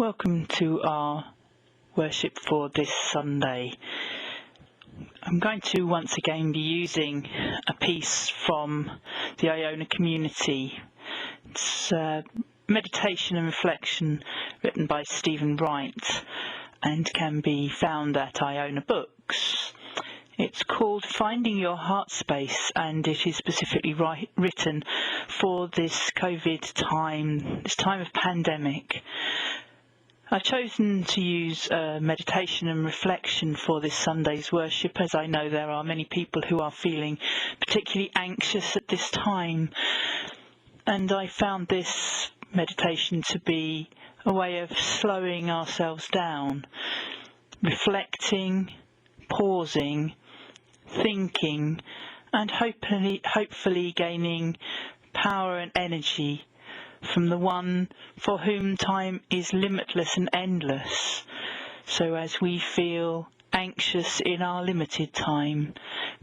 Welcome to our worship for this Sunday. I'm going to once again be using a piece from the Iona community. It's meditation and reflection written by Stephen Wright and can be found at Iona Books. It's called Finding Your Heart Space, and it is specifically written for this COVID time, this time of pandemic. I've chosen to use meditation and reflection for this Sunday's worship, as I know there are many people who are feeling particularly anxious at this time. And I found this meditation to be a way of slowing ourselves down, reflecting, pausing, thinking, and hopefully gaining power and energy from the one for whom time is limitless and endless. So as we feel anxious in our limited time,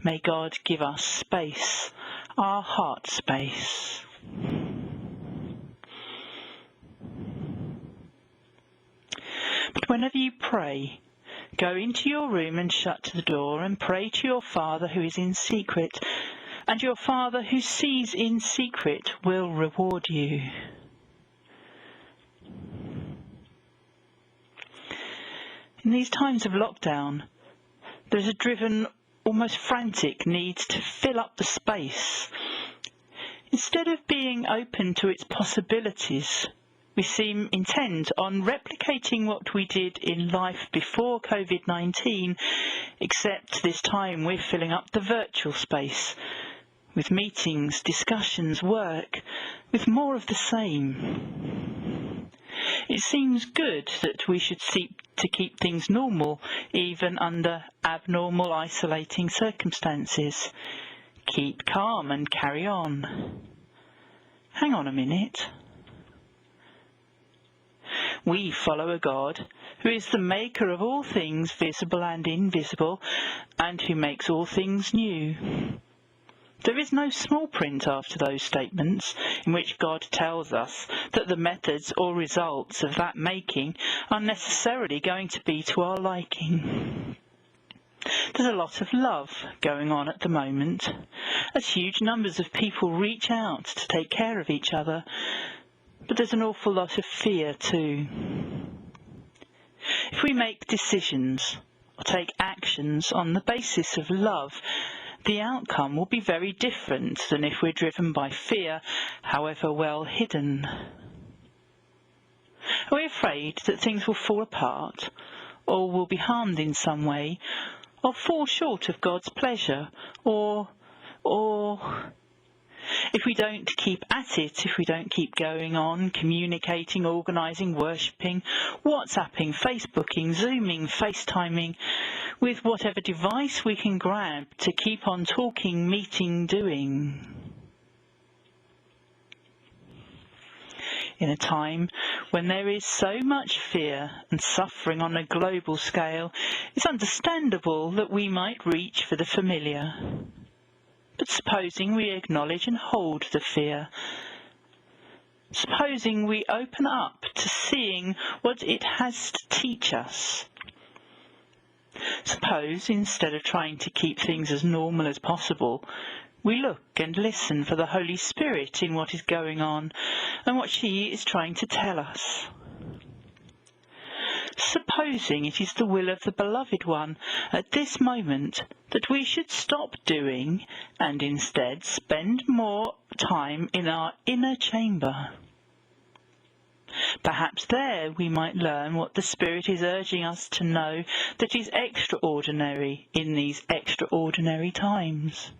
may God give us space, our heart space. But whenever you pray, go into your room and shut the door and pray to your Father who is in secret, and your Father who sees in secret will reward you. In these times of lockdown, there is a driven, almost frantic need to fill up the space. Instead of being open to its possibilities, we seem intent on replicating what we did in life before COVID-19, except this time we're filling up the virtual space with meetings, discussions, work, with more of the same. It seems good that we should seek to keep things normal, even under abnormal, isolating circumstances. Keep calm and carry on. Hang on a minute. We follow a God who is the maker of all things visible and invisible, and who makes all things new. There is no small print after those statements in which God tells us that the methods or results of that making are necessarily going to be to our liking. There's a lot of love going on at the moment, as huge numbers of people reach out to take care of each other, but there's an awful lot of fear too. If we make decisions or take actions on the basis of love, the outcome will be very different than if we're driven by fear, however well hidden. Are we afraid that things will fall apart, or will be harmed in some way, or fall short of God's pleasure, or if we don't keep at it, if we don't keep going on, communicating, organising, worshipping, WhatsApping, Facebooking, Zooming, FaceTiming, with whatever device we can grab to keep on talking, meeting, doing. In a time when there is so much fear and suffering on a global scale, it's understandable that we might reach for the familiar. But supposing we acknowledge and hold the fear, supposing we open up to seeing what it has to teach us, suppose instead of trying to keep things as normal as possible, we look and listen for the Holy Spirit in what is going on and what she is trying to tell us. Supposing it is the will of the Beloved One at this moment that we should stop doing and instead spend more time in our inner chamber. Perhaps there we might learn what the Spirit is urging us to know that is extraordinary in these extraordinary times.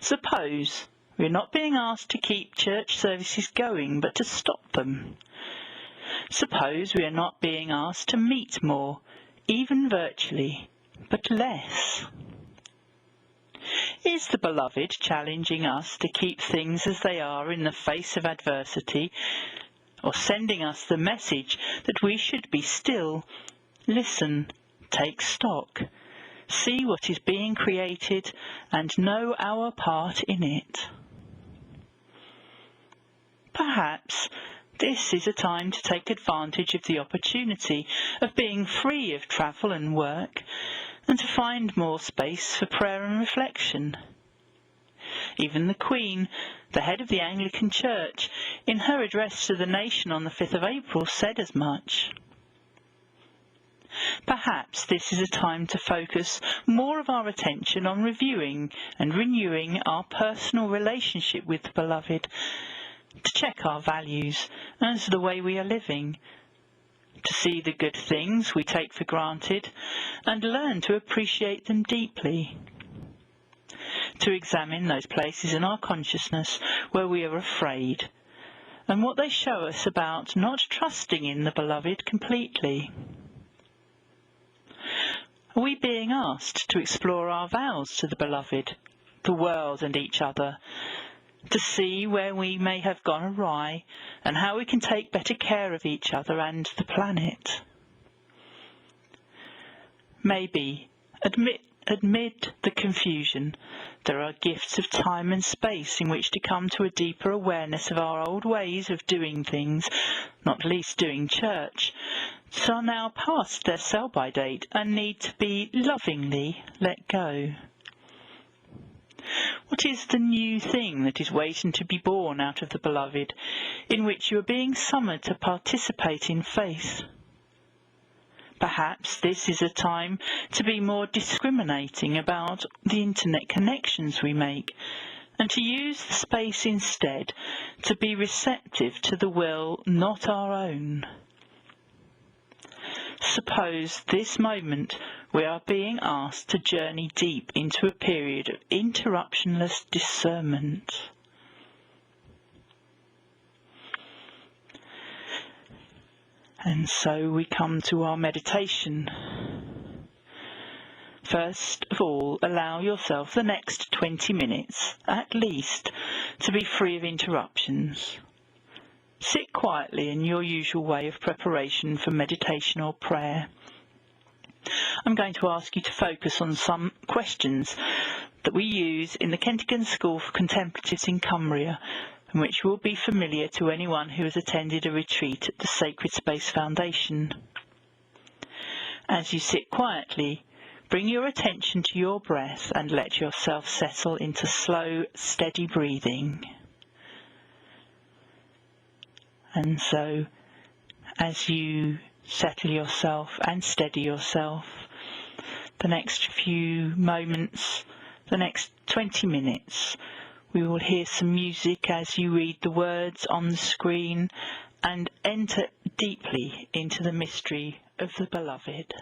Suppose we're not being asked to keep church services going, but to stop them. Suppose we are not being asked to meet more, even virtually, but less. Is the Beloved challenging us to keep things as they are in the face of adversity, or sending us the message that we should be still, listen, take stock, see what is being created, and know our part in it? Perhaps This is a time to take advantage of the opportunity of being free of travel and work, and to find more space for prayer and reflection. Even the Queen, the head of the Anglican Church, in her address to the nation on the 5th of April said as much. Perhaps this is a time to focus more of our attention on reviewing and renewing our personal relationship with the Beloved, to check our values as the way we are living, to see the good things we take for granted and learn to appreciate them deeply, to examine those places in our consciousness where we are afraid and what they show us about not trusting in the Beloved completely. Are we being asked to explore our vows to the Beloved, the world and each other, to see where we may have gone awry and how we can take better care of each other and the planet? Maybe, amid the confusion, there are gifts of time and space in which to come to a deeper awareness of our old ways of doing things, not least doing church, that are now past their sell-by date and need to be lovingly let go. What is the new thing that is waiting to be born out of the Beloved, in which you are being summoned to participate in faith? Perhaps this is a time to be more discriminating about the internet connections we make, and to use the space instead to be receptive to the will not our own. Suppose this moment we are being asked to journey deep into a period of interruptionless discernment. And so we come to our meditation. First of all, allow yourself the next 20 minutes, at least, to be free of interruptions. Sit quietly in your usual way of preparation for meditation or prayer. I'm going to ask you to focus on some questions that we use in the Kentigern School for Contemplatives in Cumbria, and which will be familiar to anyone who has attended a retreat at the Sacred Space Foundation. As you sit quietly, bring your attention to your breath and let yourself settle into slow, steady breathing. And so, as you settle yourself and steady yourself, the next few moments, the next 20 minutes, we will hear some music as you read the words on the screen and enter deeply into the mystery of the Beloved.